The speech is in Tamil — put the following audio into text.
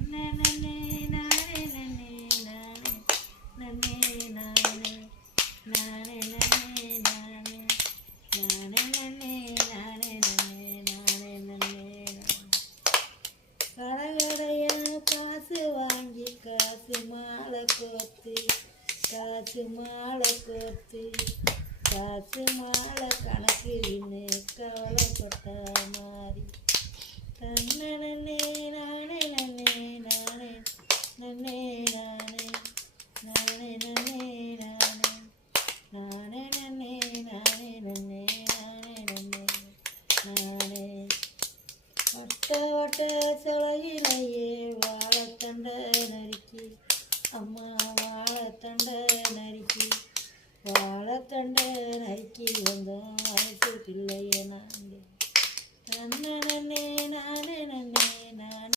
நன்னே நன்னே நானே நன்னே நானே நன்னே நானே நானே நன்னே நானே நானே நன்னே நானே நன்னே நானே நன்னே கடைகடைய காசு வாங்கி காசு மாலை கோத்து காசு மாலை கோத்து காசு மாலை கணக்கு வின்னு கவலைப்பட்ட மாதிரி தன்னே நன்னே நானே நன்னே நானே நன்னே நானே நானே நன்னே நானே நானே நன்னே நானே நன்னே நானே நன்னே நானே வட்ட வட்ட சொலையிலேயே வாழைத்தண்டை நறுக்கி அம்மா வாழைத்தண்டை நறுக்கி வாழைத்தண்டை நறுக்கி வந்தோம் வயசு பிள்ளைய நாங்கள் தன்னே நானே நன்னே நானே